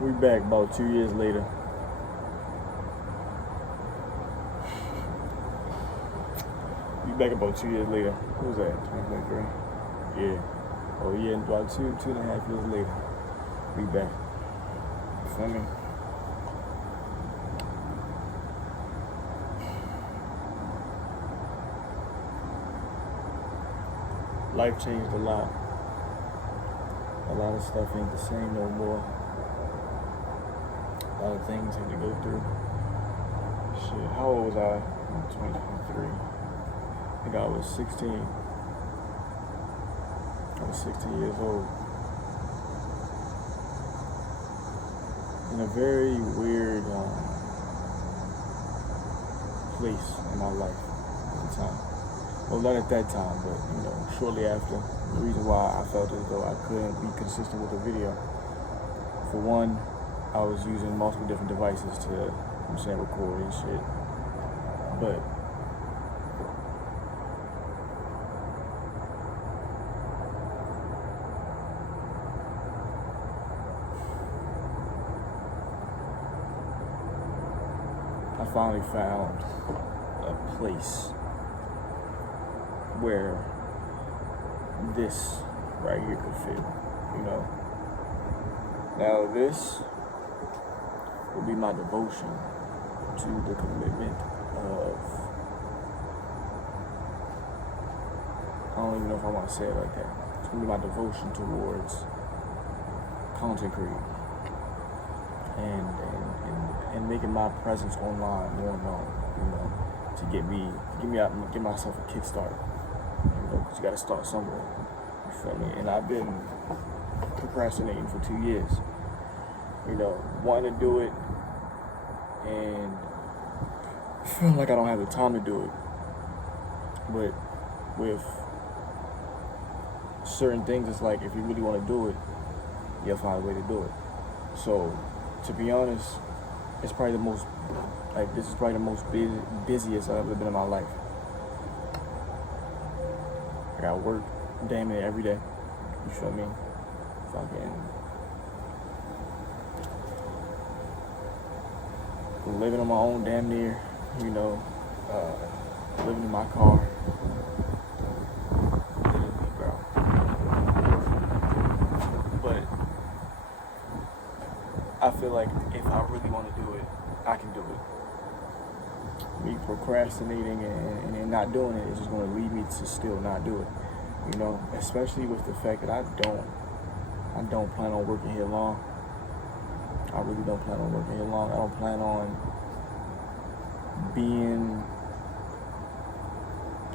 We back about 2 years later. We back about 2 years later. What was that? 2023? Yeah. Oh yeah, and about 2.5 years later. We back. You feel me? Life changed a lot. A lot of stuff ain't the same no more. A lot of things had to go through. Shit, how old was I in 2023? I think I was 16. I was 16 years old. In a very weird place in my life at the time. Well, not at that time, but shortly after. The reason why I felt as though I couldn't be consistent with the video. For one, I was using multiple different devices to, record and shit. But I finally found a place where this right here could fit, Now this will be my devotion to the commitment of, I don't even know if I want to say it like that. It's going to be my devotion towards content creating and making my presence online more known, to get myself a kickstart, because you got to start somewhere, you feel me? And I've been procrastinating for 2 years, wanting to do it and feeling like I don't have the time to do it. But with certain things, it's like if you really want to do it, you'll find a way to do it. So, to be honest, this is probably the most busiest I've ever been in my life. I got work damn near every day. You feel me? Fucking living on my own damn near, living in my car. But I feel like if I really want to do it, I can do it. Me procrastinating and not doing it is just going to lead me to still not do it. Especially with the fact that I don't plan on working here long. I really don't plan on working here long. I don't plan on being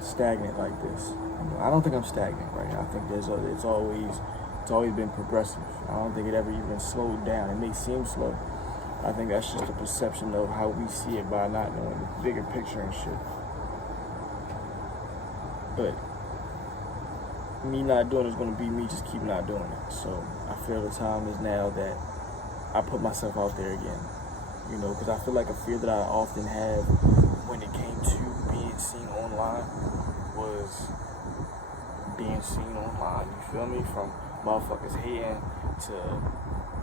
stagnant like this. I don't think I'm stagnant right now. I think it's always been progressive. I don't think it ever even slowed down. It may seem slow. I think that's just a perception of how we see it by not knowing the bigger picture and shit. But me not doing it is going to be me just keep not doing it. So I feel the time is now that I put myself out there again. Because I feel like a fear that I often have when it came to being seen online was being seen online. You feel me? From motherfuckers hating to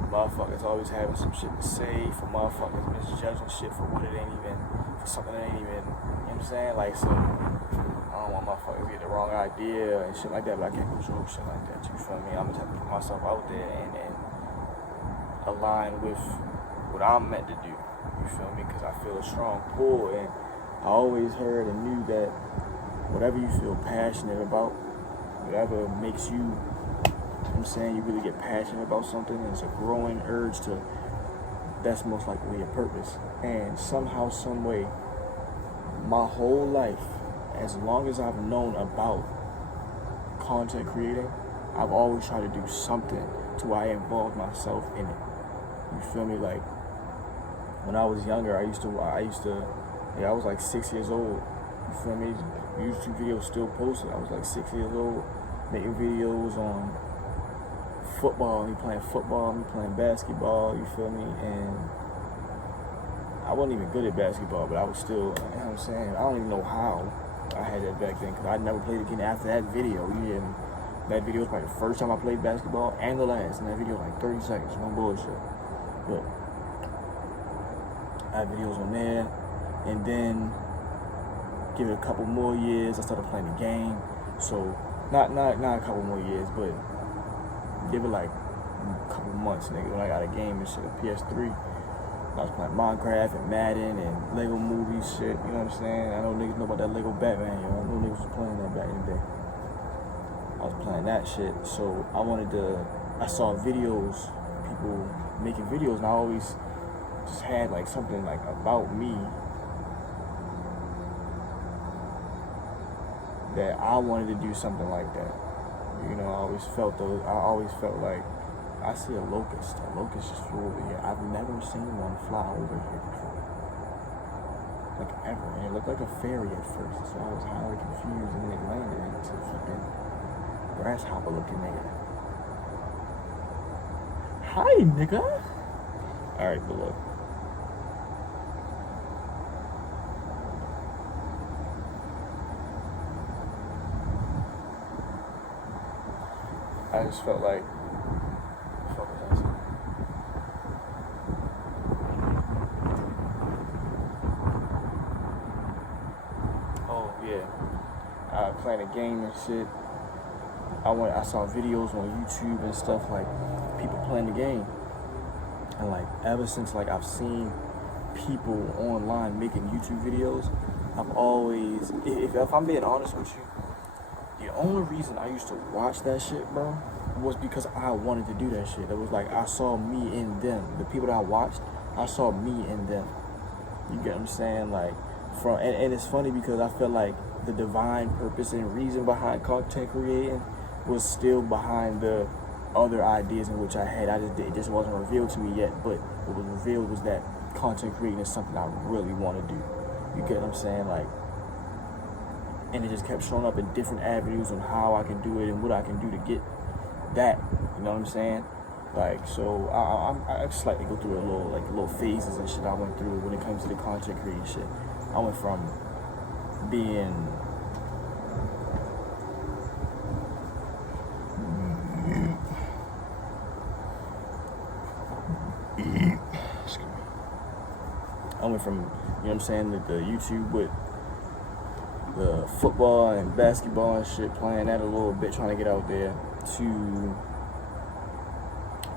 motherfuckers always having some shit to say, for motherfuckers misjudging shit for what it ain't even, for something that ain't even, you know what I'm saying? Like, so, I don't want motherfuckers to get the wrong idea and shit like that, but I can't control shit like that, you feel me? I'm just have to put myself out there and align with what I'm meant to do, you feel me? Because I feel a strong pull, and I always heard and knew that whatever you feel passionate about, whatever makes you, you really get passionate about something, and it's a growing urge to, that's most likely a purpose. And somehow, some way, my whole life, as long as I've known about content creating, I've always tried to do something to where I involve myself in it. You feel me? Like, when I was younger, I was like 6 years old. You feel me? YouTube videos still posted. I was like 6 years old, making videos on football, me playing football, me playing basketball, you feel me? And I wasn't even good at basketball, but I was still, I don't even know how I had that back then, because I never played again after that video. You hear me? That video was probably the first time I played basketball and the last, and that video was like 30 seconds, no bullshit. But I have videos on there, and then give it a couple more years, I started playing the game. So not a couple more years, but give it like a couple months, nigga, when I got a game and shit, a PS3. I was playing Minecraft and Madden and Lego movies, shit, you know what I'm saying? I know niggas know about that Lego Batman, yo. I know niggas was playing that back in the day. I was playing that shit, so I saw videos, people making videos, and I always just had like something like about me that I wanted to do something like that. You know, I always felt like I see a locust. A locust just flew over here. I've never seen one fly over here before. Like ever. And it looked like a fairy at first. So I was highly confused, and then it landed into a fucking grasshopper looking nigga. Hi, nigga. Alright, but look. I just felt like, fuck was that? Oh yeah, playing a game and shit. I saw videos on YouTube and stuff like people playing the game, and like ever since like I've seen people online making YouTube videos, I've always, if I'm being honest with you. The only reason I used to watch that shit, bro, was because I wanted to do that shit. It was like I saw me in them. The people that I watched, I saw me in them. You get what I'm saying? Like, and it's funny because I feel like the divine purpose and reason behind content creating was still behind the other ideas in which I had. It just wasn't revealed to me yet. But what was revealed was that content creating is something I really want to do. You get what I'm saying? Like. And it just kept showing up in different avenues on how I can do it and what I can do to get that. You know what I'm saying? Like, so I just like to go through little phases and shit I went through when it comes to the content creating shit. I went from being you know what I'm saying, the YouTube with the football and basketball and shit, playing that a little bit, trying to get out there, to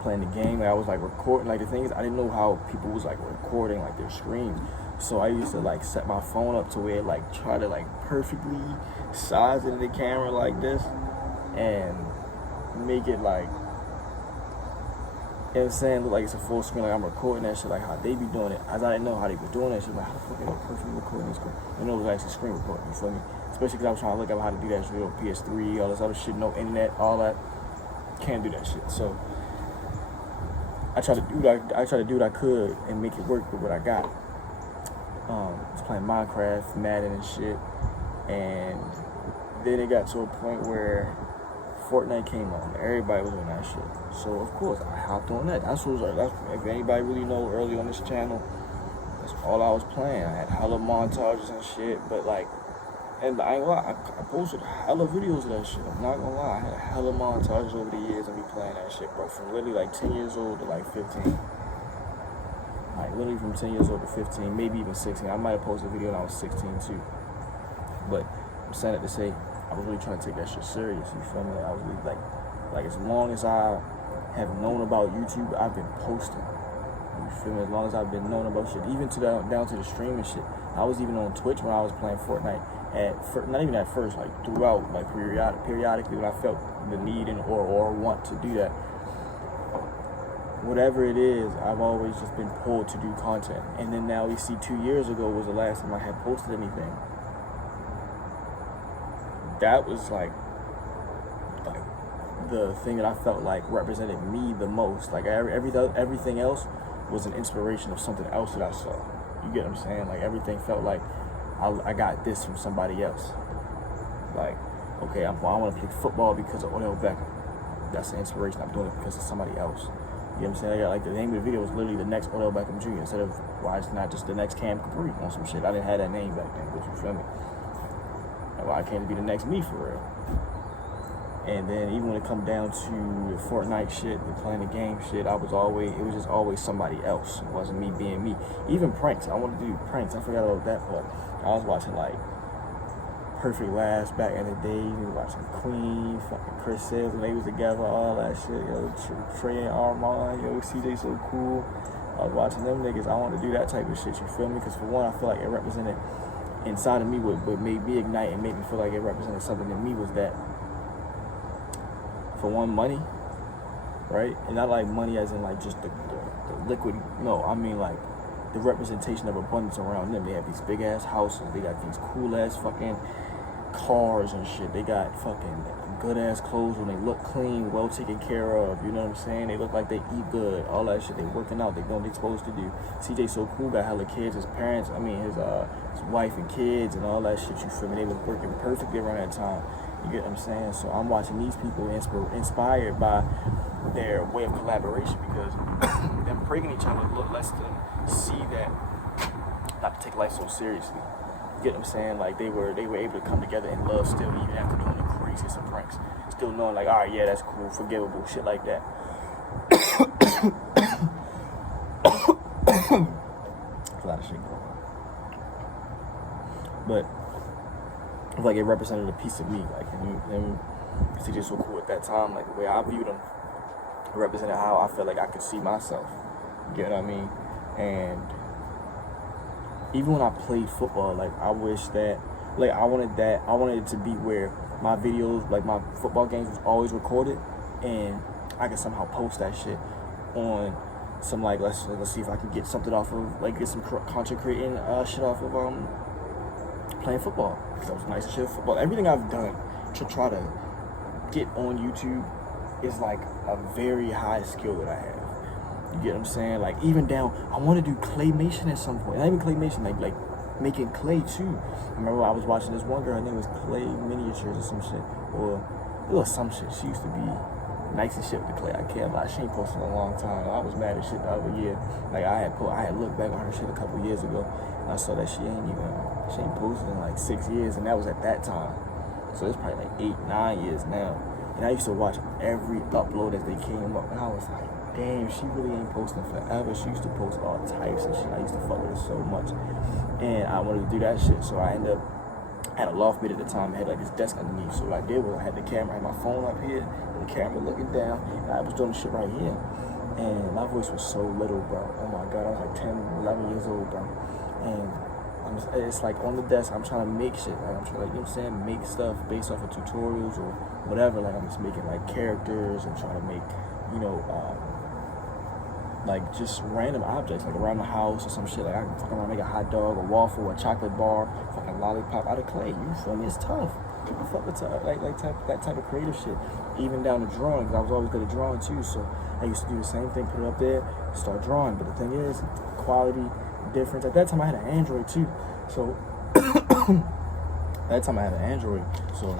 playing the game. Like I was like recording, like the thing is I didn't know how people was like recording like their screens, so I used to like set my phone up to where like try to like perfectly size it in the camera like this and make it like, you know what I'm saying, look like it's a full screen, like I'm recording that shit like how they be doing it, as I didn't know how they were doing that shit, like how the fuck they perfectly recording this screen. I know it was actually screen recording, you feel me? Especially because I was trying to look up how to do that shit on PS3, all this other shit, no internet, all that. Can't do that shit. So I try to do what I could and make it work with what I got. I was playing Minecraft, Madden and shit, and then it got to a point where Fortnite came on. Everybody was on that shit. So of course I hopped on that. That's what was like. If anybody really know, early on this channel, that's all I was playing. I had hella montages and shit, but like, and I ain't gonna lie, I posted hella videos of that shit. I'm not gonna lie, I had hella montages over the years of me playing that shit, bro. From literally like 10 years old to like 15. Like literally from 10 years old to 15, maybe even 16. I might have posted a video when I was 16 too. But I'm saying it to say, I was really trying to take that shit serious, you feel me? I was really like as long as I have known about YouTube, I've been posting. You feel me? As long as I've been knowing about shit, even down to the streaming shit. I was even on Twitch when I was playing Fortnite. Not even at first, like throughout, like periodically when I felt the need or want to do that. Whatever it is, I've always just been pulled to do content. And then now we see 2 years ago was the last time I had posted anything. That was like the thing that I felt like represented me the most. Like everything else was an inspiration of something else that I saw. You get what I'm saying? Like everything felt like I got this from somebody else. Like, okay, I want to play football because of Odell Beckham. That's the inspiration. I'm doing it because of somebody else. You know what I'm saying? I got like the name of the video was literally the next Odell Beckham Jr. instead of why it's not just the next Cam Capri on some shit. I didn't have that name back then, but you feel me? Well, I can't be the next me for real. And then even when it come down to the Fortnite shit, the playing the game shit, it was just always somebody else. It wasn't me being me. Even pranks, I wanted to do pranks. I forgot about that part. I was watching like Perfect Last back in the day. We were watching Queen, fucking Chris Sales when they was together, all that shit. Yo, Trey and Armand, yo, CJ So Cool. I was watching them niggas. I wanted to do that type of shit, you feel me? Because for one, I feel like it represented inside of me what made me ignite and made me feel like it represented something in me was that, for one, money, right? And not like money as in like just the liquid. No, I mean like the representation of abundance around them. They have these big ass houses. They got these cool ass fucking cars and shit. They got fucking good ass clothes when they look clean, well taken care of. You know what I'm saying? They look like they eat good. All that shit. They working out. They know what they're supposed to do. CJ So Cool got hella kids. His parents, his wife and kids and all that shit. You feel me? They was working perfectly around that time. You get what I'm saying? So I'm watching these people inspired by their way of collaboration, because them breaking each other lets them see that not to take life so seriously. You get what I'm saying? Like they were able to come together in love still, even after doing the craziest of pranks. Still knowing like, all right, yeah, that's cool, forgivable, shit like that. A lot of shit going on. But I feel like it represented a piece of me. Like him CJ So Cool at that time, like the way I viewed him, it represented how I felt like I could see myself. You know what I mean? And even when I played football, like I wish that, like I wanted it to be where my videos, like my football games, was always recorded, and I could somehow post that shit on some like let's see if I can get something off of, like get some content creating shit off of playing football. That was nice shit. Football. Everything I've done to try to get on YouTube is like a very high skill that I have. You get what I'm saying? Like even down, I want to do claymation at some point. Not even claymation, like making clay too. I remember I was watching this one girl, her name was Clay Miniatures or some shit, or it was some shit. She used to be nice and shit with the clay. I can't lie. She ain't posted in a long time. I was mad as shit the other year. Like I had looked back on her shit a couple years ago, and I saw that she ain't posted in like 6 years, and that was at that time. So it's probably like 8-9 years now. And I used to watch every upload as they came up, and I was like, damn, she really ain't posting forever. She used to post all types of shit. I used to fuck with her so much, and I wanted to do that shit. So I ended up, had a loft bed at the time. I had like this desk underneath. So what I did was I had the camera, I had my phone up here, and the camera looking down, and I was doing the shit right here. And my voice was so little, bro. Oh my God, I was like 10, 11 years old, bro. And it's like on the desk, I'm trying to make shit. Like I'm trying to, you know what I'm saying, make stuff based off of tutorials or whatever. Like I'm just making like characters and trying to make, like just random objects, like around the house or some shit. Like I can fucking make a hot dog, a waffle, a chocolate bar, fucking lollipop out of clay. You feel me? It's tough. I fuck with that type of creative shit. Even down to drawing, because I was always good at drawing too. So I used to do the same thing, put it up there, start drawing. But the thing is, quality difference. At that time, I had an Android too. So that time I had an Android. So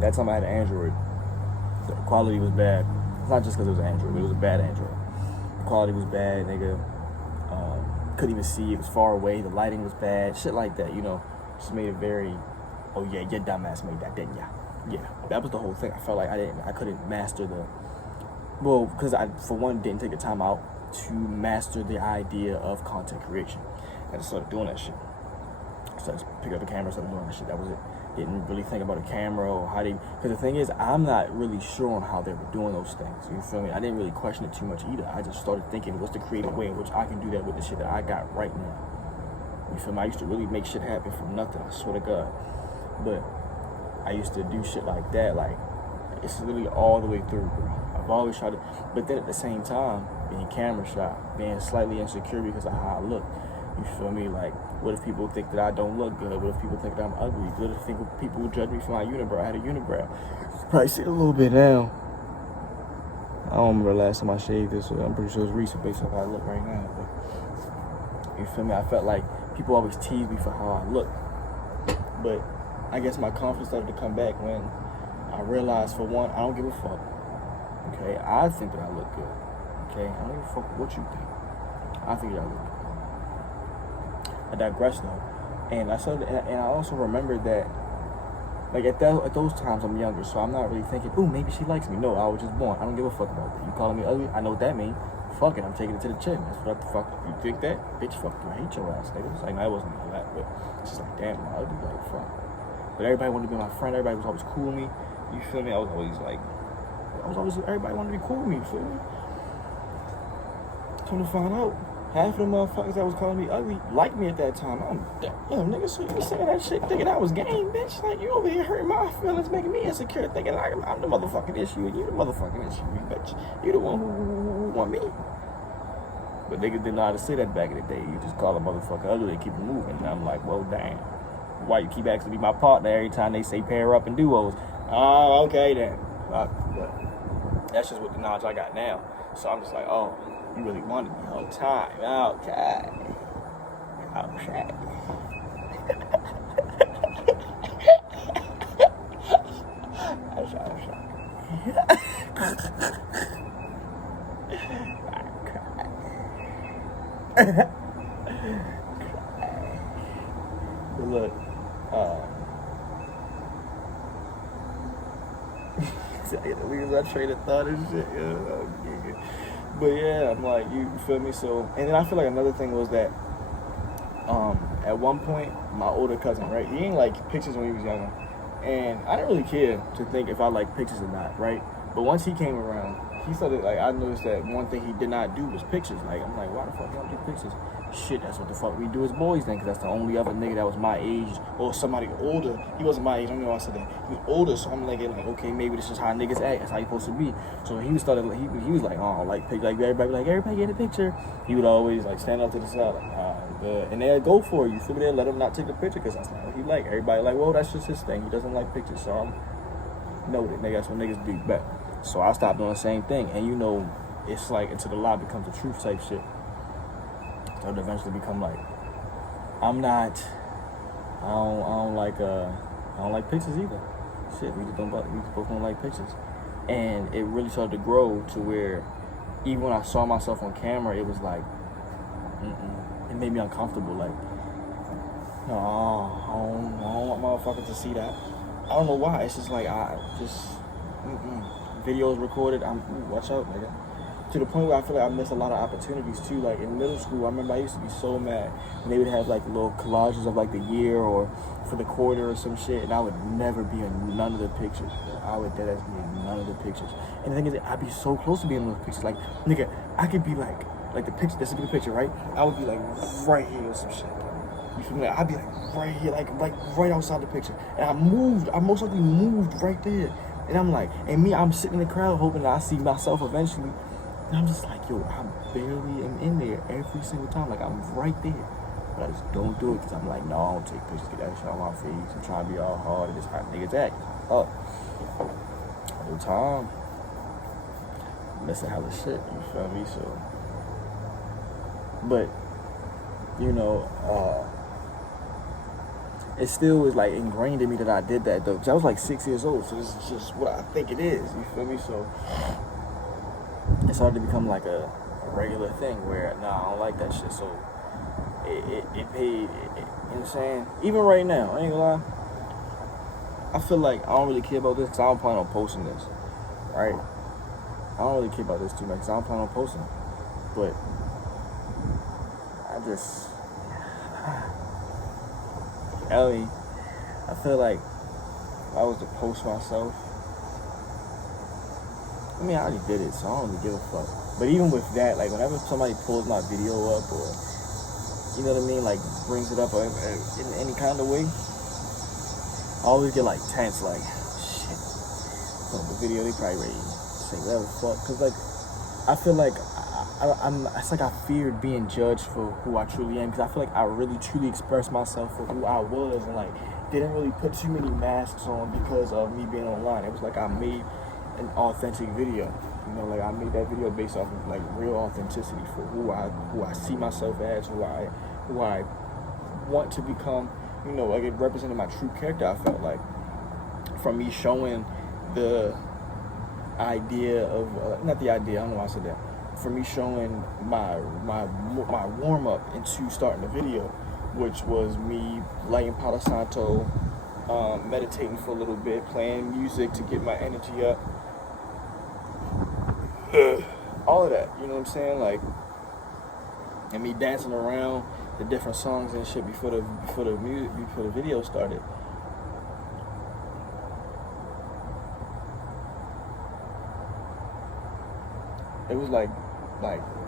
that time I had an Android. The quality was bad. It's not just because it was an Android, but it was a bad Android. The quality was bad, nigga. Couldn't even see. It was far away. The lighting was bad. Shit like that, Just made it very, oh yeah, your dumbass made that, didn't ya? Yeah, that was the whole thing. I felt like I couldn't master because I, for one, didn't take the time out to master the idea of content creation. I just started doing that shit. So I just picked up a camera, started doing that shit. That was it. Didn't really think about a camera or how because the thing is, I'm not really sure on how they were doing those things. You feel me? I didn't really question it too much either. I just started thinking, what's the creative way in which I can do that with the shit that I got right now? You feel me? I used to really make shit happen from nothing, I swear to God. But I used to do shit like that, like, it's literally all the way through, bro. I've always tried to, but then at the same time, being camera shy, being slightly insecure because of how I look. You feel me? Like, what if people think that I don't look good? What if people think that I'm ugly? What if people will judge me for my unibrow? I had a unibrow. Probably see it a little bit now. I don't remember the last time I shaved this, so I'm pretty sure it's recent based on how I look right now. But, you feel me? I felt like people always tease me for how I look. But I guess my confidence started to come back when I realized, for one, I don't give a fuck. Okay? I think that I look good. Okay? I don't give a fuck what you think. I think that I look good. I digress though. And I also remembered that, like, at those times I'm younger, so I'm not really thinking, ooh, maybe she likes me. No, I was just born. I don't give a fuck about that. You calling me ugly? I know what that means. Fuck it, I'm taking it to the chin. That's what the fuck. You think that? Bitch, fuck you. I hate your ass, nigga. It's like, no, it wasn't like that, but it's just like, damn, I'm ugly, like, fuck. But everybody wanted to be my friend. Everybody was always cool with me. You feel me? Everybody wanted to be cool with me, you feel me? Come to find out, half of the motherfuckers that was calling me ugly liked me at that time. I'm damn, nigga, so you saying that shit thinking I was game, bitch? Like, you over here hurting my feelings, making me insecure, thinking like I'm the motherfucking issue, and you the motherfucking issue, bitch. You the one who want me. But niggas didn't know how to say that back in the day. You just call a motherfucker ugly, they keep it moving. And I'm like, well, damn. Why you keep asking me my partner every time they say pair up and duos? Oh, okay then. But that's just what the knowledge I got now. So I'm just like, oh, you really wanted me the whole time. Okay. Okay. I'm Look, I traded thought and shit. But yeah, I'm like, you feel me? So, and then I feel like another thing was that, at one point, my older cousin, right? He ain't like pictures when he was younger, and I didn't really care to think if I liked pictures or not, right? But once he came around, he started, like, I noticed that one thing he did not do was pictures. Like, I'm like, why the fuck you don't do pictures? Shit, that's what the fuck we do as boys then, because that's the only other nigga that was my age or somebody older. He wasn't my age, I don't know why I said that. He was older, so I'm like, okay, maybe this is how niggas act. That's how you supposed to be. So he was like, oh, like everybody get a picture. He would always, like, stand up to the side, like, and they'd go for it. You feel me? They'd let him not take the picture, because that's not what he like. Everybody like, well, that's just his thing. He doesn't like pictures, so I'm noted, nigga. That's what niggas do. But so I stopped doing the same thing, and you know, it's like until the lie becomes the truth type shit. So it eventually become like, I don't like pictures either. Shit, we both don't like pictures. And it really started to grow to where even when I saw myself on camera, it was like, it made me uncomfortable. Like, no, I don't want motherfuckers to see that. I don't know why. It's just like, videos recorded. Watch out, nigga. To the point where I feel like I missed a lot of opportunities too. Like in middle school, I remember I used to be so mad when they would have like little collages of like the year or for the quarter or some shit, and I would never be in none of the pictures. I would dead ass be in none of the pictures. And the thing is, I'd be so close to being in those pictures. Like, nigga, I could be like the picture. This would be the picture, right? I would be like right here or some shit. You feel me? I'd be like right here, like right outside the picture, and I most likely moved right there. And I'm like, I'm sitting in the crowd hoping that I see myself eventually. And I'm just like, yo, I barely am in there every single time. Like, I'm right there. But I just don't do it because I'm like, no, I don't take pictures, get that shit on my face. I'm trying to be all hard and just how niggas act. Oh, whole time. Missing hella shit, you feel me? So, but, you know, it still is like ingrained in me that I did that though. Cause I was like 6 years old, so this is just what I think it is, you feel me? So, it started to become like a regular thing where, nah, I don't like that shit. So it paid, you know what I'm saying? Even right now, I ain't gonna lie, I feel like I don't really care about this because I don't plan on posting this, right? I don't really care about this too much because I don't plan on posting it. But Ellie, I feel like if I was to post myself, I mean, I already did it, so I don't really give a fuck. But even with that, like, whenever somebody pulls my video up or, you know what I mean, like, brings it up or in any kind of way, I always get, like, tense, like, shit. So the video, they probably ready to say whatever the fuck. Because, like, I feel like it's like I feared being judged for who I truly am. Because I feel like I really, truly expressed myself for who I was and, like, didn't really put too many masks on because of me being online. It was like I made an authentic video, you know, like I made that video based off of like real authenticity for who I see myself as, who I want to become, you know, like it represented my true character. I felt like from me showing the idea of not the idea, I don't know why I said that. For me showing my warm up into starting the video which was me lighting Palo Santo, meditating for a little bit, playing music to get my energy up. All of that, you know what I'm saying? Like, and me dancing around the different songs and shit before the video started. It was like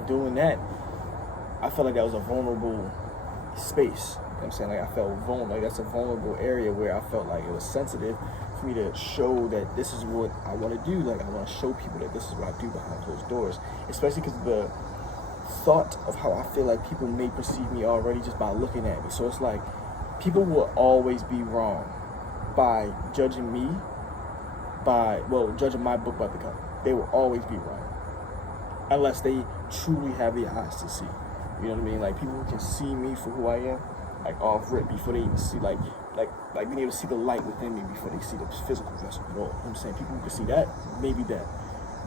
doing that, I felt like that was a vulnerable space. You know what I'm saying? Like, I felt vulnerable. Like, that's a vulnerable area where I felt like it was sensitive for me to show that this is what I want to do. Like, I want to show people that this is what I do behind closed doors. Especially because the thought of how I feel like people may perceive me already just by looking at me. So it's like, people will always be wrong by judging me, judging my book by the cover. They will always be wrong. Unless they truly have the eyes to see. You know what I mean? Like, people who can see me for who I am, like, off rip, before they even see, like being able to see the light within me before they see the physical vessel at all. You know what I'm saying? People who can see that, maybe that.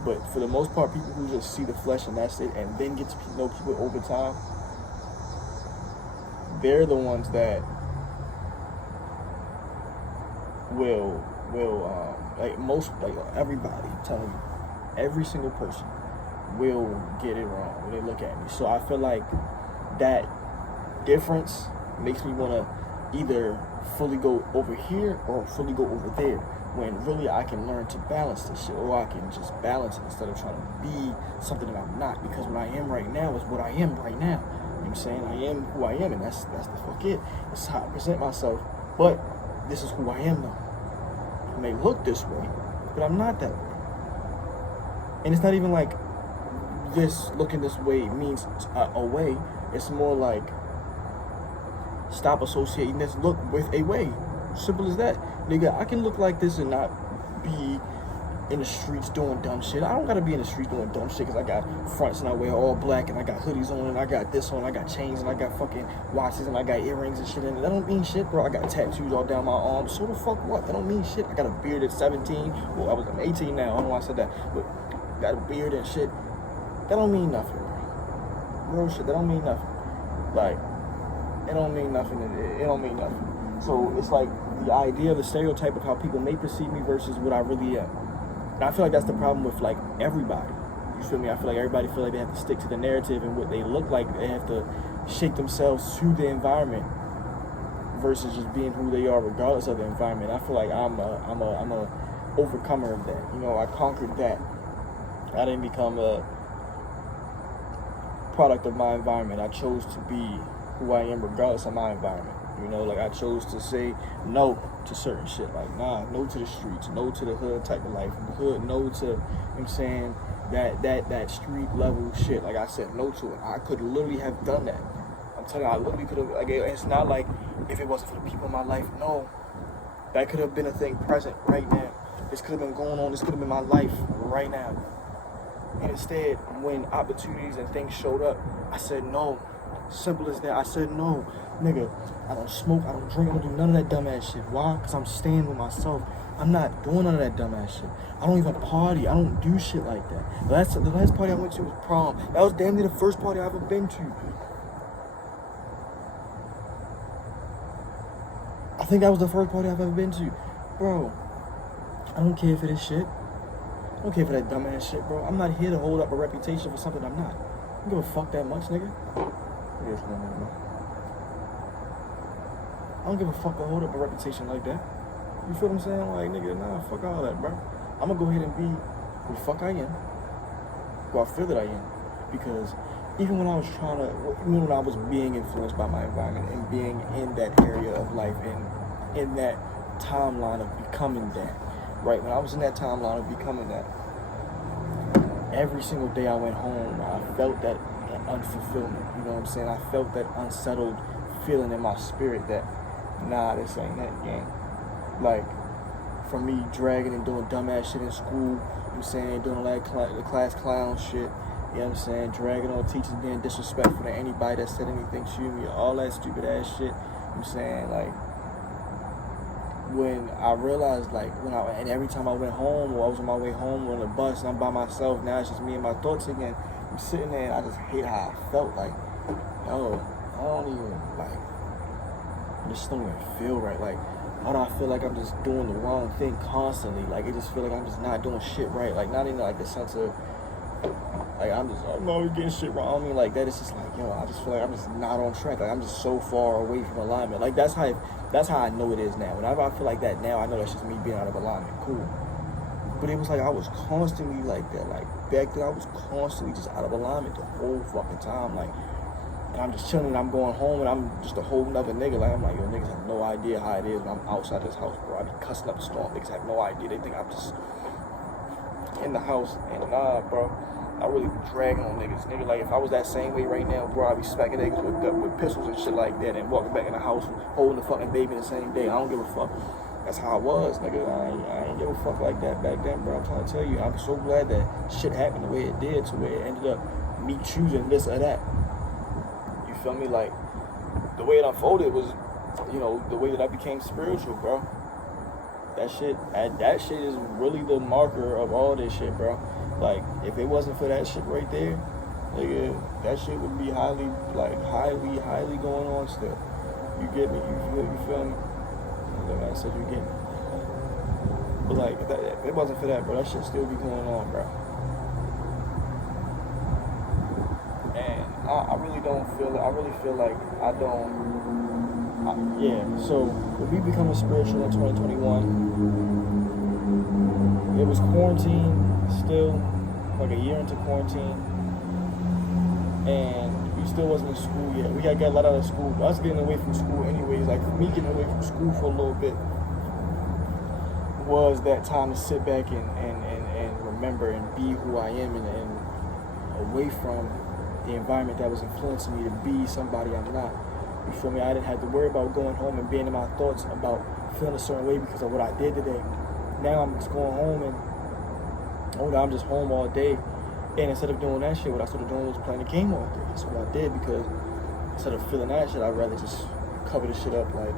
But for the most part, people who just see the flesh and that's it, and then get to know people over time, they're the ones that will everybody, I'm telling you, every single person will get it wrong when they look at me. So I feel like that difference makes me want to either fully go over here or fully go over there, when really I can learn to balance this shit, or I can just balance it instead of trying to be something that I'm not, because what I am right now is what I am right now. You know what I'm saying? I am who I am, and that's the fuck it. That's how I present myself, but this is who I am though. I may look this way, but I'm not that way. And it's not even like this looking this way means a way. It's more like, stop associating this look with a way. Simple as that. Nigga, I can look like this and not be in the streets doing dumb shit. I don't gotta be in the street doing dumb shit because I got fronts and I wear all black and I got hoodies on and I got this on, I got chains and I got fucking watches and I got earrings and shit in it. That don't mean shit, bro. I got tattoos all down my arms. So the fuck what? That don't mean shit. I got a beard at 17. Well, I'm 18 now. I don't know why I said that. But got a beard and shit. That don't mean nothing, bro. Real shit. That don't mean nothing. Like, it don't mean nothing. It don't mean nothing. So it's like the idea, the stereotype of how people may perceive me versus what I really am. And I feel like that's the problem with, like, everybody. You feel me? I feel like everybody feel like they have to stick to the narrative and what they look like. They have to shake themselves to the environment versus just being who they are regardless of the environment. I feel like I'm a overcomer of that. You know, I conquered that. I didn't become a product of my environment. I chose to be who I am regardless of my environment. You know, like, I chose to say no to certain shit. Like, nah, no to the streets, no to the hood type of life. The hood, no to, you know what I'm saying, that street level shit. Like, I said no to it. I could literally have done that. I'm telling you, I literally could have, like, it's not like if it wasn't for the people in my life. No, that could have been a thing present right now. This could have been going on. This could have been my life right now. And instead, when opportunities and things showed up, I said no. Simple as that. I said no. Nigga, I don't smoke, I don't drink, I don't do none of that dumbass shit. Why? Because I'm staying with myself. I'm not doing none of that dumbass shit. I don't even party. I don't do shit like that. The last party I went to was prom. That was damn near the first party I've ever been to. I think that was the first party I've ever been to. Bro, I don't care for this shit. I don't care for that dumbass shit, bro. I'm not here to hold up a reputation for something I'm not. I don't give a fuck that much, nigga. I don't give a fuck to hold up a reputation like that. You feel what I'm saying? Like, nigga, nah, fuck all that, bro. I'm gonna go ahead and be who the fuck I am, who I feel that I am. Because even when I was being influenced by my environment and being in that area of life and in that timeline of becoming that, right? When I was in that timeline of becoming that, every single day I went home, I felt that unfulfillment. You know what I'm saying? I felt that unsettled feeling in my spirit that, nah, this ain't that game. Like, for me dragging and doing dumbass shit in school, you know what I'm saying, doing all that the class clown shit, you know what I'm saying, dragging on teachers, being disrespectful to anybody that said anything to me, all that stupid ass shit, you know what I'm saying, like, when I realized, like, and every time I went home, or I was on my way home or on the bus and I'm by myself, now it's just me and my thoughts again, I'm sitting there and I just hate how I felt. Like, yo, I don't even, like, just don't even feel right. Like, how do I feel like I'm just doing the wrong thing constantly? Like, it just feel like I'm just not doing shit right. Like, not even like the sense of, like, I'm always getting shit wrong. I don't mean like that. It's just like, yo, I just feel like I'm just not on track. Like, I'm just so far away from alignment. Like, that's how I know it is now. Whenever I feel like that now, I know that's just me being out of alignment. Cool. But it was like I was constantly like that. Like, back then I was constantly just out of alignment the whole fucking time. Like, and I'm just chilling and I'm going home and I'm just a whole nother nigga. Like, I'm like, yo, niggas have no idea how it is when I'm outside this house, bro. I be cussing up a storm. Niggas have no idea. They think I'm just in the house. And nah, bro. I really be dragging on niggas. Nigga, like, if I was that same way right now, bro, I'd be smacking niggas with pistols and shit like that and walking back in the house holding the fucking baby the same day. I don't give a fuck. That's how I was, nigga. I ain't give a fuck like that back then, bro. I'm trying to tell you, I'm so glad that shit happened the way it did, to where it ended up me choosing this or that. You feel me? Like, the way it unfolded was, you know, the way that I became spiritual, bro. That shit is really the marker of all this shit, bro. Like, if it wasn't for that shit right there, nigga, that shit would be highly going on still. You get me? You feel me? I said you get me. But like, if it wasn't for that, bro, that shit still be going on, bro. And I really don't feel it. I really feel like I don't. Yeah. So with me becoming spiritual in 2021, it was quarantine still, like a year into quarantine, and we still wasn't in school yet. We got let out of school. But us getting away from school anyways, like me getting away from school for a little bit was that time to sit back and remember and be who I am and away from the environment that was influencing me to be somebody I'm not. You feel me? I didn't have to worry about going home and being in my thoughts about feeling a certain way because of what I did today. Now I'm just going home and I'm just home all day. And instead of doing that shit, what I started doing was playing the game all day. That's what I did, because instead of feeling that shit, I'd rather just cover this shit up, like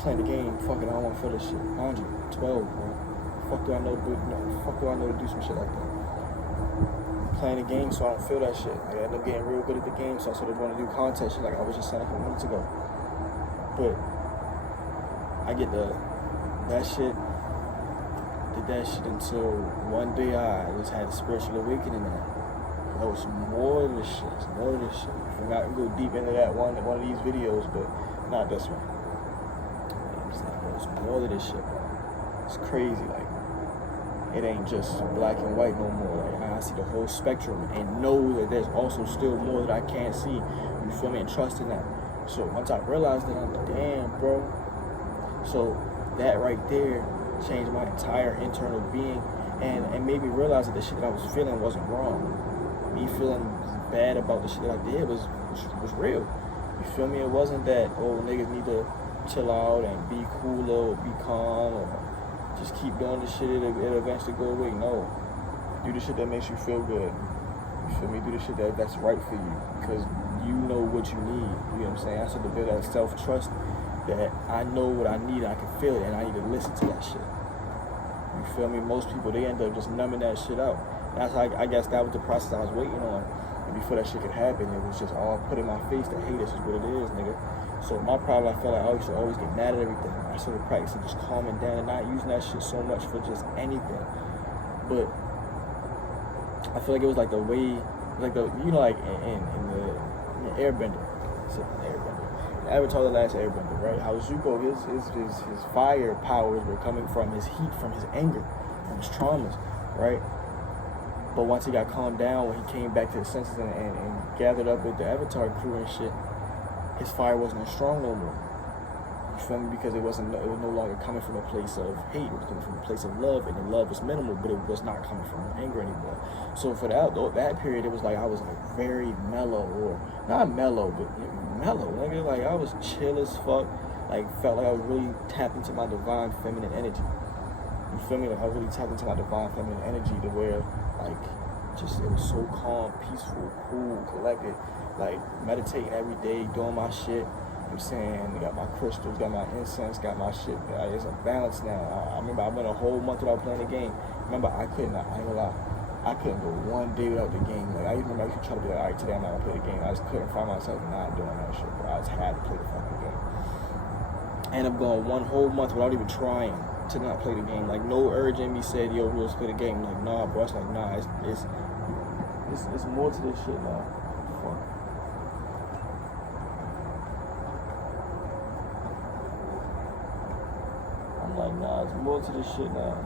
playing the game. Fuck it, I don't want to feel this shit. Mind you, 12, bro. Fuck do I know to do some shit like that? Playing the game so I don't feel that shit. Like, I end up getting real good at the game, so I started wanting to do content shit like I was just saying a couple minutes ago. But I get that shit. Did that shit until one day I just had a spiritual awakening. There was more of this shit. I'm not gonna go deep into that one of these videos, but not this one. It's like, there's more of this shit. It's crazy. Like, it ain't just black and white no more. Like, I see the whole spectrum and know that there's also still more that I can't see. You feel me? And trust in that. So once I realized that, I'm like, damn, bro. So that right there changed my entire internal being and made me realize that the shit that I was feeling wasn't wrong. Me feeling bad about the shit that I did was real. You feel me? It wasn't that, oh, niggas need to chill out and be cooler or be calm or just keep doing the shit, it'll eventually go away. No. Do the shit that makes you feel good. You feel me? Do the shit that's right for you, because you know what you need. You know what I'm saying? I started to build that self-trust that I know what I need, I can feel it, and I need to listen to that shit. You feel me? Most people, they end up just numbing that shit out. That's how I guess that was the process I was waiting on. And before that shit could happen, it was just all put in my face that, hey, this is what it is, nigga. So my problem, I felt like I used to always get mad at everything. I started practicing just calming down and not using that shit so much for just anything. But I feel like it was like the way, like the, you know, like in the Airbender. It's an Airbender. Avatar: The Last Airbender, right? How Zuko, his fire powers were coming from his heat, from his anger, from his traumas, right? But once he got calmed down, when he came back to his senses and gathered up with the Avatar crew and shit, his fire wasn't as strong no more. You feel me? Because it was no longer coming from a place of hate. It was coming from a place of love, and the love was minimal, but it was not coming from anger anymore. So for that period, it was like I was like very mellow, or not mellow, but mellow. Nigga, like I was chill as fuck. Like felt like I was really tapped into my divine feminine energy. You feel me? Like I really tapped into my divine feminine energy to where like just it was so calm, peaceful, cool, collected. Like meditating every day, doing my shit. You know what I'm saying? Got my crystals, got my incense, got my shit. It's a balance now. I remember I went a whole month without playing the game. Remember, I ain't gonna lie, I couldn't go one day without the game. Like, I remember I used to try to be like, alright, today I'm not gonna play the game. I just couldn't find myself not doing that shit, bro. I just had to play the fucking game. I ended up going one whole month without even trying to not play the game. Like, no urge in me said, yo, let's play the game. Like, nah, bro. It's like, nah, it's more to this shit now. Fuck. I'm like, nah, it's more to this shit now.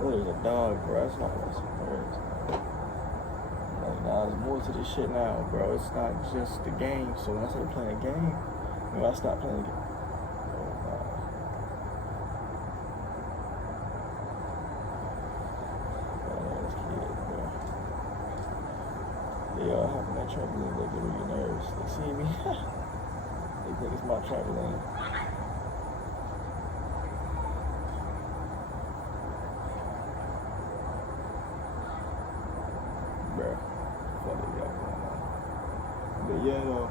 Oh, there's a dog, bro. That's not what's words. I'm like, nah, there's more to this shit now, bro. It's not just the game. So when I started playing the game, I stopped playing the game. Hopping that trampoline, they get on your nerves. They see me. They think it's my trampoline. Bruh. Fuck it, got going on. But yeah, though,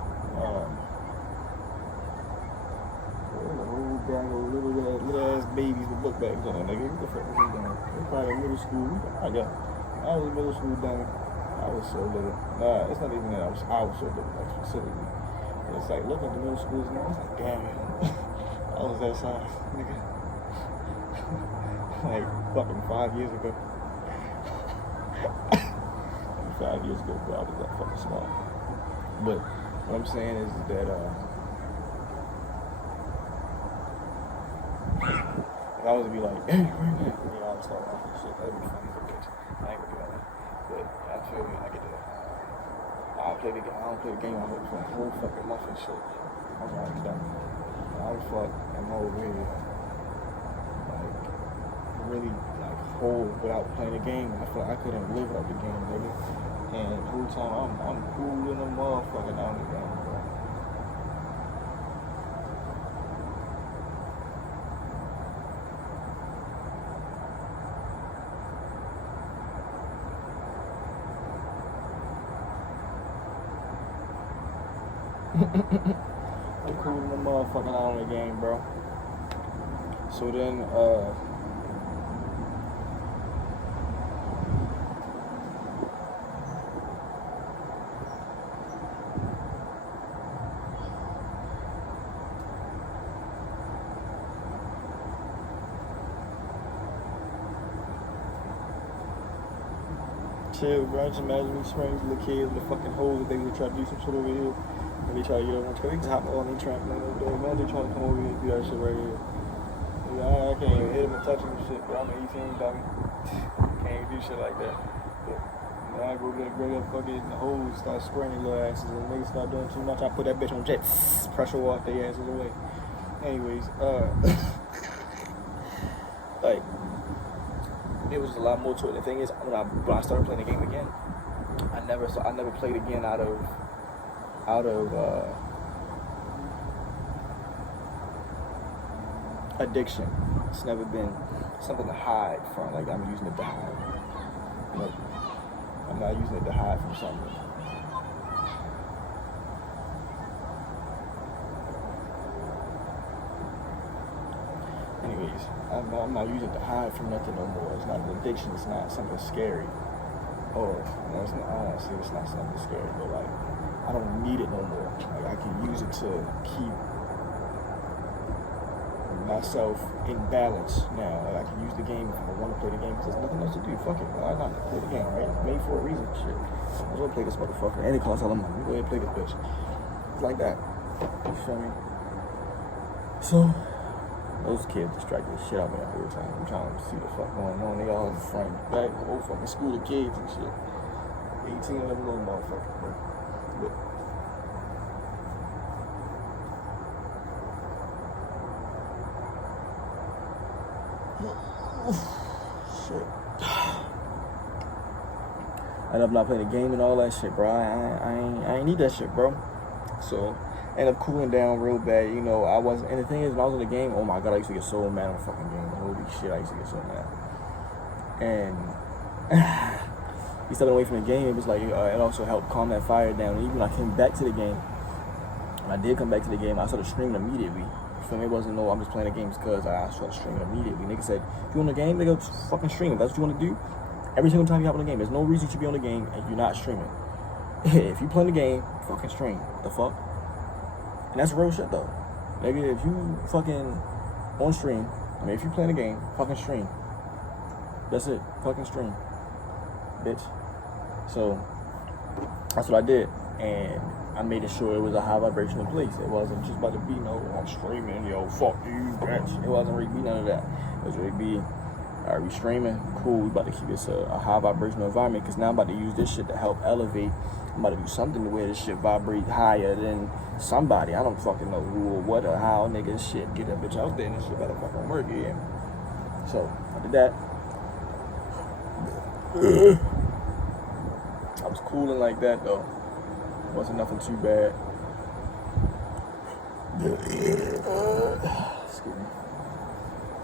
there's a whole gang of little ass babies with book bags on, nigga. What the fuck was he doing? They're probably in middle school. I was in middle school down. I was so little. Nah, it's not even that. I was so little, like, specifically. And it's like, look at the middle schools now. It's like, damn it. I was that size, nigga. Like, fucking 5 years ago. 5 years ago, bro, I was that fucking small. But what I'm saying is that, if I was to be like, hey, right now, you know, I would start laughing shit. That'd be funny as a bitch. I ain't gonna do all that. But I feel me, I get that. I don't play the game on for a whole fucking month and shit. I'm like, done. How the fuck am I over here, like, really, like, whole without playing the game? I feel like I couldn't live without the game, nigga. And the whole time, I'm cool in the motherfucking out of the game, bro. I'm cool in the motherfucking out of the game, bro. So then, chill, bro. Just imagine me spraying these little kids with the fucking hole that they would try to do some shit over here. And they try to get over there. They just hop on their trampoline over there. Man, they trying to come over here and do that shit right here. Yeah, I can't even hit them and touch them and shit, bro. I'm 18, dummy. Can't even do shit like that. But when I go over there, grab that fucking hole, start spraying their little asses, and niggas start doing too much. I put that bitch on jet, pressure wash their asses away. Anyways, like, there was a lot more to it. The thing is, when I started playing the game again, I never played again out of addiction. It's never been something to hide from. Like, I'm using it to hide. Nope. I'm not using it to hide from something. Anyways, I'm not using it to hide from nothing no more. It's not an addiction. It's not something scary. Or, no, it's not. I don't want to say it's not something scary, but like, I don't need it no more. Like, I can use it to keep myself in balance now. Like, I can use the game if I want to play the game because there's nothing else to do. Fuck it. Why not play the game, right? It's made for a reason. Shit. I'm gonna play this motherfucker. And it costs a lot of money. Go ahead and play this bitch. It's like that. You feel me? So, those kids distracted the shit out of me the whole time. I'm trying to see the fuck going on. They all in the front, back, the whole fucking school of kids and shit. 18 of them little motherfuckers, bro. But shit. I end up not playing the game and all that shit, bro. I ain't need that shit, bro. So, end up cooling down real bad, you know. I wasn't, and the thing is, when I was in the game, oh my god, I used to get so mad on the fucking game. Holy shit, I used to get so mad. And stepping away from the game, it was like, it also helped calm that fire down. And even when I came back to the game, when I did come back to the game, I started streaming immediately. So it wasn't no, I'm just playing the games because I started streaming immediately. Nigga said, if you want the game, nigga, just fucking stream. If that's what you want to do, every single time you hop on the game, there's no reason you should be on the game and you're not streaming. If you play the game, fucking stream. The fuck? And that's real shit though. Nigga, if you fucking on stream, I mean, if you playing a game, fucking stream. That's it. Fucking stream. Bitch. So, that's what I did. And I made sure it was a high vibrational place. It wasn't just about to be I'm streaming, yo, fuck you, bitch. It wasn't really be none of that. It was really be, all right, we streaming, cool, we about to keep this a high vibrational environment, because now I'm about to use this shit to help elevate. I'm about to do something to where this shit vibrate higher than somebody. I don't fucking know who or what or how, nigga, shit, get that bitch out there and this shit better fucking work, yeah. So, I did that. I was cooling like that, though. Wasn't nothing too bad. Excuse me.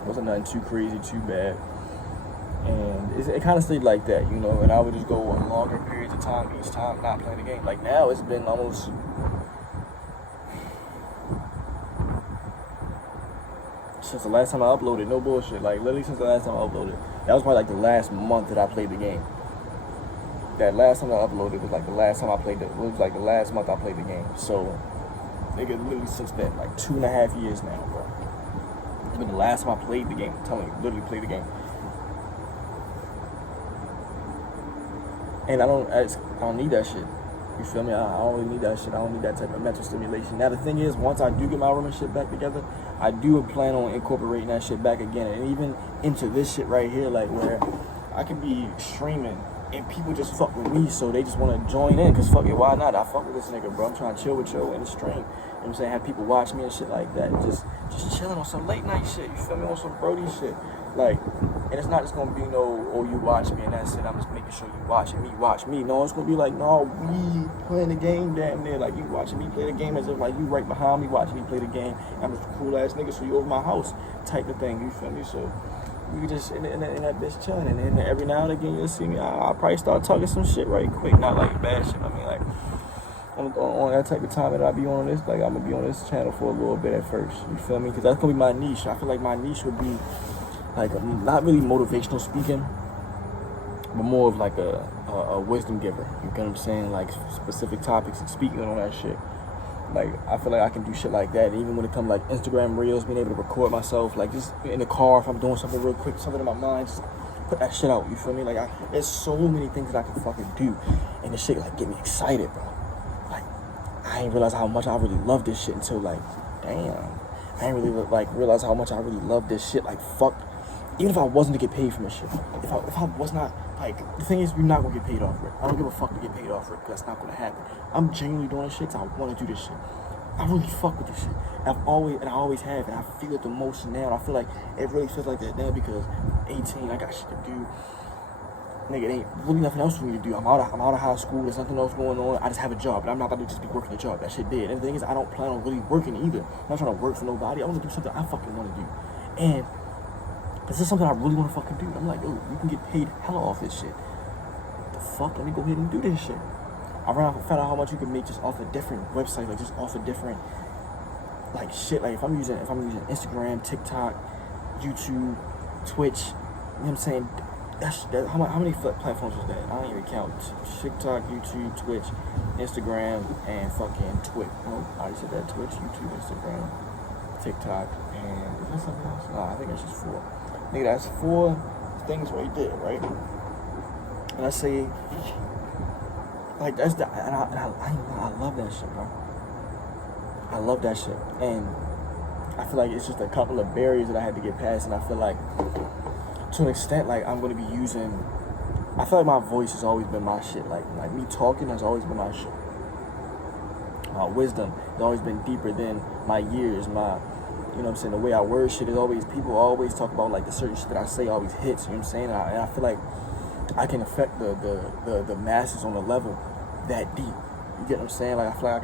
Wasn't nothing too crazy, too bad. And it kind of stayed like that, and I would just go on longer periods of time each time not playing the game. Like now, it's been almost since the last time I uploaded, no bullshit, like literally since the last time I uploaded. That was probably like the last month that I played the game. That last time I uploaded was like the last time I played it. It was like the last month I played the game. So, nigga, literally since then, like 2.5 years now, bro. It's been the last time I played the game. I'm telling you, literally played the game. And I don't need that shit. You feel me? I don't really need that shit. I don't need that type of mental stimulation. Now the thing is, once I do get my room and shit back together, I do plan on incorporating that shit back again, and even into this shit right here, like where I can be streaming and people just fuck with me, so they just want to join in, cause fuck it, why not? I fuck with this nigga, bro. I'm trying to chill with you in the stream. You know what I'm saying? Have people watch me and shit like that. Just chilling on some late night shit. You feel me? On some Brody shit. Like, and it's not just gonna be you watch me and that's it. I'm just making sure you watching me, watch me. No, it's gonna be like, no, we playing the game damn near. Like, you watching me play the game as if like you right behind me watching me play the game. I'm just a cool ass nigga, so you over my house type of thing. You feel me? So we can just in that bitch chilling, and then every now and again you'll see me. I'll probably start talking some shit right quick, not like bad shit. I mean, like on that type of time that I be on this, like I'm gonna be on this channel for a little bit at first. You feel me? Because that's gonna be my niche. I feel like my niche would be like not really motivational speaking, but more of like a wisdom giver. You get what I'm saying? Like specific topics and speaking on that shit. Like, I feel like I can do shit like that. Even when it comes to like Instagram Reels, being able to record myself, like just in the car if I'm doing something real quick, something in my mind, just put that shit out. You feel me? Like, there's so many things that I can fucking do, and this shit like get me excited, bro. Like, I ain't realize how much I really love this shit until like, damn, I ain't really like realize how much I really love this shit. Like, fuck. Even if I wasn't to get paid from this shit, if I was not, like, the thing is, you're not gonna get paid off it. I don't give a fuck to get paid off it, because that's not gonna happen. I'm genuinely doing this shit because I want to do this shit. I really fuck with this shit. I always have, and I feel it the most now. And I feel like it really feels like that now because 18, I got shit to do. Nigga, it ain't really nothing else for me to do. I'm out of high school. There's nothing else going on. I just have a job, but I'm not about to just be working a job. That shit dead. And the thing is, I don't plan on really working either. I'm not trying to work for nobody. I want to do something I fucking want to do. And this is something I really want to fucking do. I'm like, yo, you can get paid hella off this shit. The fuck? Let me go ahead and do this shit. I found out how much you can make just off a different website, like just off a different like shit. Like if I'm using Instagram, TikTok, YouTube, Twitch, you know what I'm saying? How many platforms is that? I don't even count. TikTok, YouTube, Twitch, Instagram, and fucking Twitch. Oh, I already said that. Twitch, YouTube, Instagram, TikTok, and is there something else? Nah, I think that's just 4. Nigga, that's 4 things right there, right? And I say, like, that's the, and I love that shit, bro. I love that shit. And I feel like it's just a couple of barriers that I had to get past, and I feel like, to an extent, like, I'm going to be using, I feel like my voice has always been my shit. Like me talking has always been my shit. My wisdom has always been deeper than my years, you know what I'm saying, the way I word shit is always, people always talk about like the certain shit that I say always hits, you know what I'm saying, and I feel like I can affect the masses on a level that deep, you get what I'm saying, like I feel like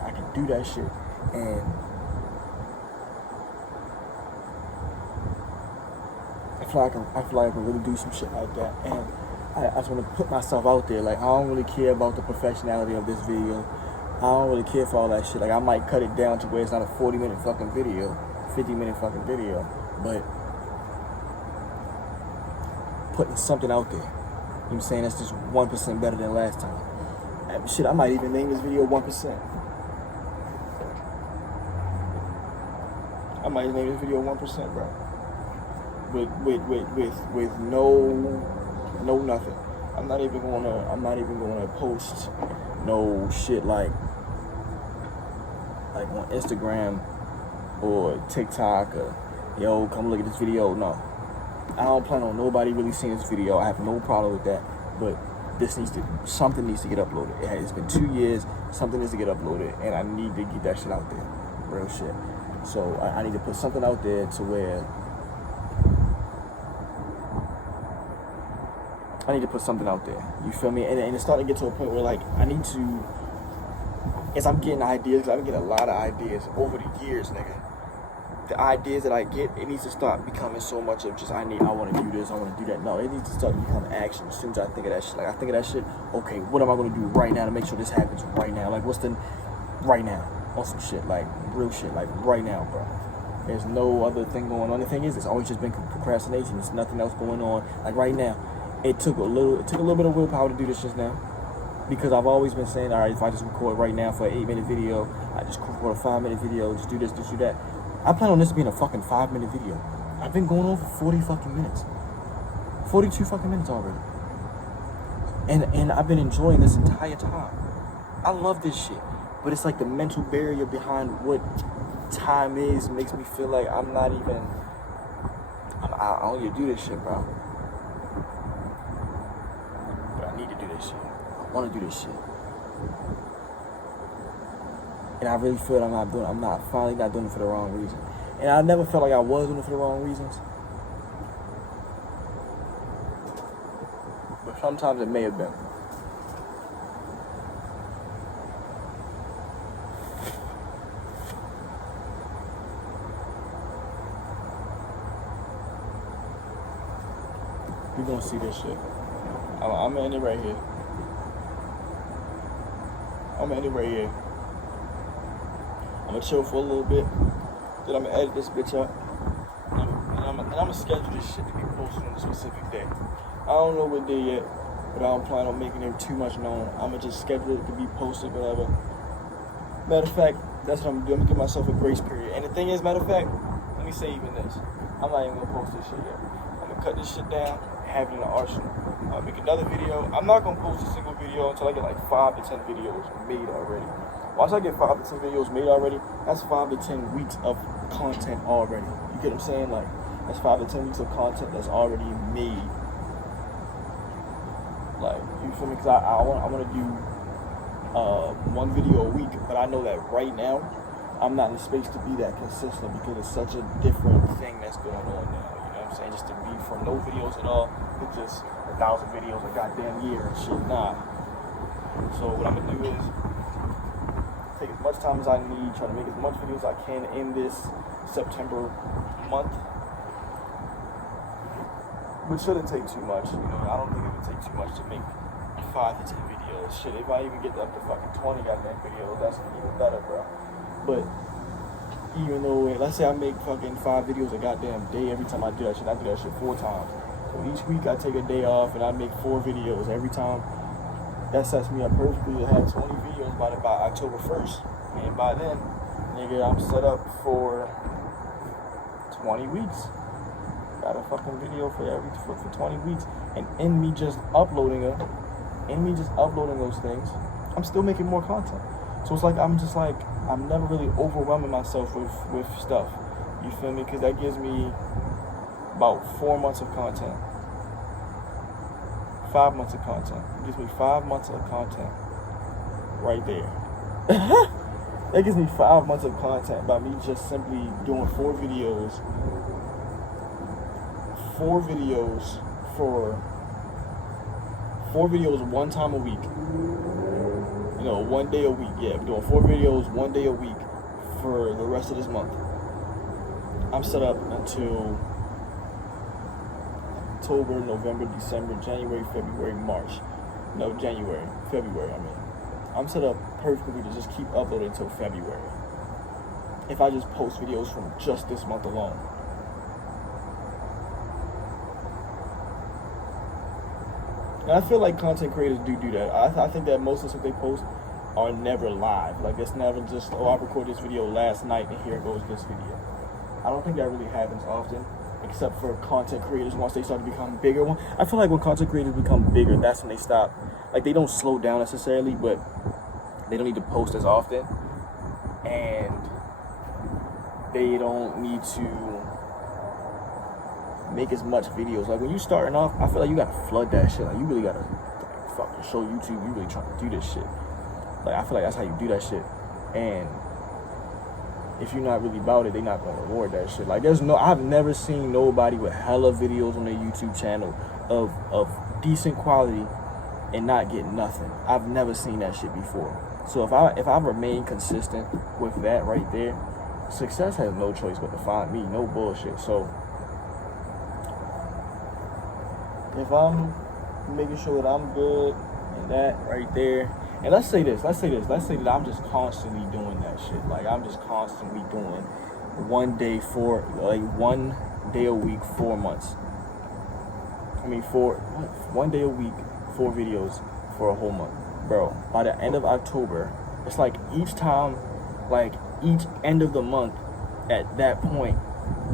I can do that shit, and I feel like I can really do some shit like that, and I just want to put myself out there. Like, I don't really care about the professionality of this video. I don't really care for all that shit. Like, I might cut it down to where it's not a 40-minute fucking video, 50-minute fucking video, but putting something out there, you know what I'm saying, that's just 1% better than last time. And shit, I might even name this video 1%. I might name this video 1%, bro. With no nothing. I'm not even gonna post no shit like on Instagram or TikTok or yo, come look at this video. No. I don't plan on nobody really seeing this video. I have no problem with that. But something needs to get uploaded. It's been 2 years, something needs to get uploaded, and I need to get that shit out there. Real shit. So I need to put something out there to where I need to put something out there. You feel me? And it's starting to get to a point where like I need to, as I'm getting ideas, because I've been getting a lot of ideas over the years, nigga. The ideas that I get, it needs to start becoming so much of just I want to do this, I want to do that. No, it needs to start to become action as soon as I think of that shit. Like I think of that shit, okay, what am I going to do right now to make sure this happens right now? Like what's the right now? On some shit, like real shit, like right now, bro. There's no other thing going on. The thing is, it's always just been procrastination. There's nothing else going on. Like right now, it took a little bit of willpower to do this just now. Because I've always been saying, all right, if I just record right now for an 8-minute video, I just record a 5-minute video, just do this, just do that. I plan on this being a fucking 5-minute video. I've been going on for 40 fucking minutes. 42 fucking minutes already. And I've been enjoying this entire time. I love this shit. But it's like the mental barrier behind what time is makes me feel like I'm not even, I don't need to do this shit, bro. But I need to do this shit. I want to do this shit. And I really feel I'm finally not doing it for the wrong reason. And I never felt like I was doing it for the wrong reasons. But sometimes it may have been. You're gonna see this shit. I'm gonna end it right here. I'm gonna chill for a little bit. Then I'm gonna edit this bitch up. And I'm gonna schedule this shit to be posted on a specific day. I don't know what day yet, but I don't plan on making it too much known. I'm gonna just schedule it to be posted, whatever. Matter of fact, that's what I'm gonna do. I'm gonna give myself a grace period. And the thing is, matter of fact, let me say even this. I'm not even gonna post this shit yet. I'm gonna cut this shit down, have it in the arsenal. I'll make another video. I'm not gonna post a single video until I get like 5 to 10 videos made already. Once I get 5 to 10 videos made already, that's 5 to 10 weeks of content already. You get what I'm saying? Like, that's 5 to 10 weeks of content that's already made. Like, you feel me? Because I want to do one video a week, but I know that right now, I'm not in space to be that consistent because it's such a different thing that's going on now. You know what I'm saying? Just to be from no videos at all, it's just 1,000 videos a goddamn year and shit. Nah. So what I'm going to do is take as much time as I need, try to make as much videos as I can in this September month. Which shouldn't take too much, you know. I don't think it would take too much to make 5 to 10 videos. Shit, if I even get up to fucking 20 goddamn videos, that's even better, bro. But even though, let's say I make fucking 5 videos a goddamn day every time I do that shit, 4 times. So each week I take a day off and I make 4 videos every time. That sets me up perfectly to have 20 videos by October 1st. And by then, nigga, I'm set up for 20 weeks. Got a fucking video for 20 weeks. And in me just uploading those things, I'm still making more content. So it's like I'm never really overwhelming myself with stuff. You feel me? Because that gives me about 4 months of content. 5 months of content. It gives me 5 months of content right there. That gives me 5 months of content by me just simply doing 4 videos. 4 videos 1 time a week. You know, 1 day a week. Yeah, I'm doing 4 videos 1 day a week for the rest of this month. I'm set up until October, November, December, January, February, March. No, February, I mean. I'm set up perfectly to just keep uploading until February. If I just post videos from just this month alone. And I feel like content creators do that. I think that most of the stuff they post are never live. Like, it's never just, oh, I recorded this video last night and here goes this video. I don't think that really happens often, except for content creators once they start to become bigger. I feel like when content creators become bigger, that's when they stop. Like, they don't slow down necessarily, but they don't need to post as often, and they don't need to make as much videos. Like, when you starting off, I feel like you gotta flood that shit. Like, you really gotta fucking show YouTube you really trying to do this shit. Like, I feel like that's how you do that shit. And if you're not really about it, they're not gonna reward that shit. Like, I've never seen nobody with hella videos on their YouTube channel of decent quality and not get nothing. I've never seen that shit before. So if I remain consistent with that right there, success has no choice but to find me. No bullshit. So if I'm making sure that I'm good and that right there, and let's say that I'm just constantly doing that shit. Like, I'm just constantly doing 1 day a week, 4 months. 1 day a week, 4 videos for a whole month. Bro, by the end of October, it's like each end of the month, at that point,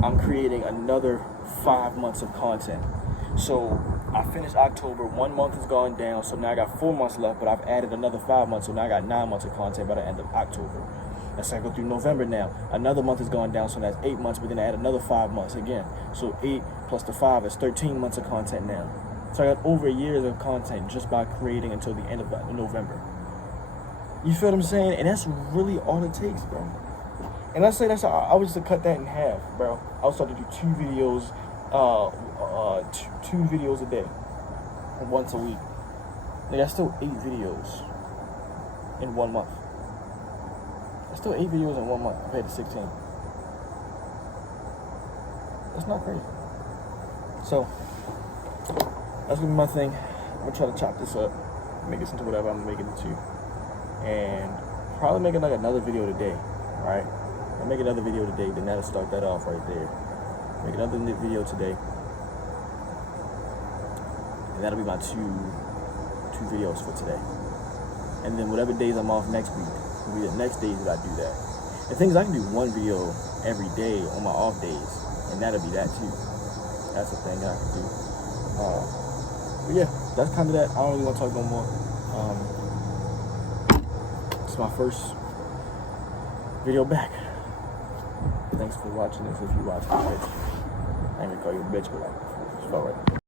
I'm creating another 5 months of content. So I finished October, 1 month has gone down, so now I got 4 months left, but I've added another 5 months, so now I got 9 months of content by the end of October. Let's say I go through November now. Another month has gone down, so that's 8 months, but then I add another 5 months again. So 8 plus the 5 is 13 months of content now. So I got over a year of content just by creating until the end of November. You feel what I'm saying? And that's really all it takes, bro. And let's say I was to cut that in half, bro. I was starting to do 2 videos, 2 videos a day, once a week. Like, that's still 8 videos in 1 month. That's still 8 videos in 1 month compared to 16. That's not crazy. So that's gonna be my thing. I'm gonna try to chop this up, make it into whatever I'm making it to, and probably making like another video today, right? I'll make another video today, then that'll start that off right there. Make another video today, and that'll be my two videos for today. And then whatever days I'm off next week will be the next days that I do that. The thing is, I can do 1 video every day on my off days, and that'll be that too. That's a thing that I can do. But yeah, that's kind of that. I don't really want to talk no more. It's my first video back. Thanks for watching this. If you watch this, I ain't gonna call you a bitch, but like, it's alright.